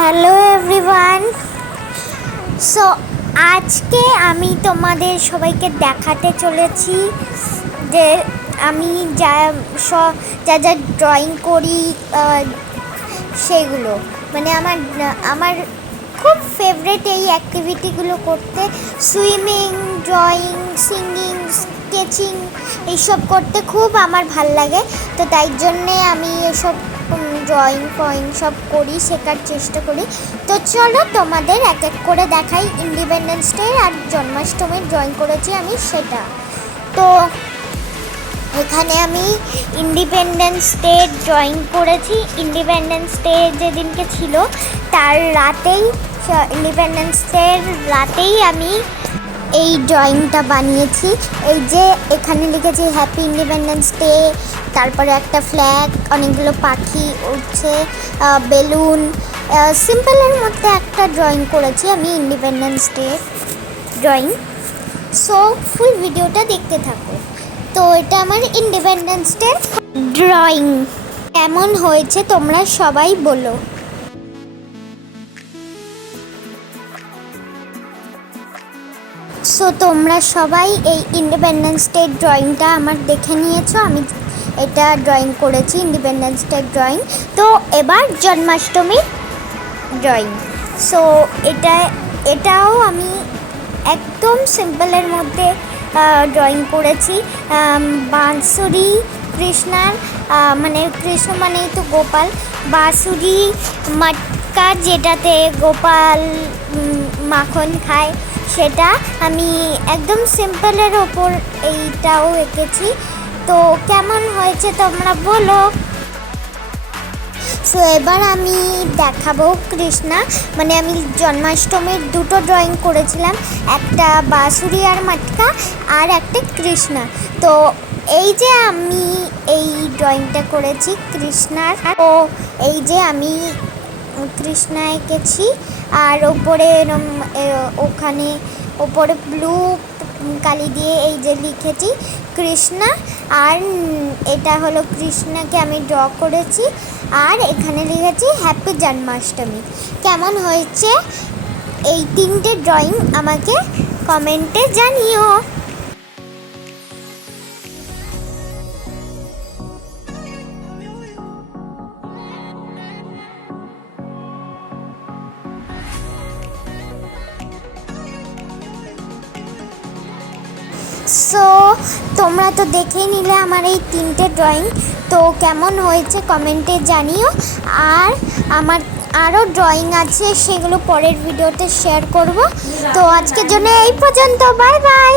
Hello everyone. So আজকে আমি তোমাদের সবাইকে দেখাতে চলেছি যে আমি যা যা ড্রয়িং করি সেগুলো মানে আমার খুব ফেভারিট এই অ্যাক্টিভিটিগুলো করতে। সুইমিং, ড্রয়িং, সিঙ্গিং, স্কেচিং এইসব করতে খুব আমার ভাল লাগে। তো তাই জন্যে আমি এসব ড্রয়িং ফয়িং সব করি, শেখার চেষ্টা করি। তো চলো তোমাদের এক এক করে দেখাই। ইন্ডিপেন্ডেন্স ডে আর জন্মাষ্টমীর ড্রয়িং করেছি আমি সেটা। তো এখানে আমি ইন্ডিপেন্ডেন্স ডে ড্রয়িং করেছি। ইন্ডিপেন্ডেন্স ডে যেদিনকে ছিল তার রাতেই, ইন্ডিপেন্ডেন্স ডের রাতেই আমি এই ড্রয়িংটা বানিয়েছি। এই যে এখানে লিখেছি হ্যাপি ইন্ডিপেন্ডেন্স ডে, তারপরে একটা ফ্ল্যাগ, অনেকগুলো পাখি উঠছে, বেলুন, সিম্পলের মধ্যে একটা ড্রয়িং করেছি আমি independence day drawing. So full ভিডিওটা দেখতে থাকো। তো এটা আমার ইন্ডিপেন্ডেন্স ডে ড্রয়িং। কেমন হয়েছে তোমরা সবাই বলো। সো তোমরা সবাই এই ইন্ডিপেন্ডেন্স ডে ড্রয়িংটা আমার দেখে নিয়েছো। আমি এটা ড্রয়িং করেছি, ইন্ডিপেন্ডেন্স ডে ড্রয়িং। তো এবার জন্মাষ্টমীর ড্রয়িং। সো এটাও আমি একদম সিম্পলের মধ্যে ড্রয়িং করেছি। বাঁশুরি কৃষ্ণার, মানে কৃষ্ণ মানেই তো গোপাল। বাঁশুরি মটকা, যেটাতে গোপাল মাখন খায়, সেটা আমি একদম সিম্পলের ওপর এইটাও এঁকেছি। তো কেমন হয়েছে তোমরা বলো। সো এবার আমি দেখাবো কৃষ্ণা, মানে আমি জন্মাষ্টমীর দুটো ড্রয়িং করেছিলাম, একটা বাঁশুরি আর মটকা আর একটা কৃষ্ণা। তো এই যে আমি এই ড্রয়িংটা করেছি কৃষ্ণার, ও এই যে আমি কৃষ্ণা এঁকেছি। আর ওপরে ওখানে ওপরে ব্লু কালি দিয়ে এই যে লিখেছি কৃষ্ণা। আর এটা হলো কৃষ্ণাকে আমি ড্র করেছি। আর এখানে লিখেছি হ্যাপি জন্মাষ্টমী। কেমন হয়েছে এই তিনটে ড্রয়িং আমাকে কমেন্টে জানিও। সো তোমরা তো দেখেই নিলে আমার এই তিনটে ড্রয়িং। তো কেমন হয়েছে কমেন্টে জানিও। আর আমার আরও ড্রয়িং আছে, সেগুলো পরের ভিডিওতে শেয়ার করব। তো আজকের জন্য এই পর্যন্ত, বাই বাই।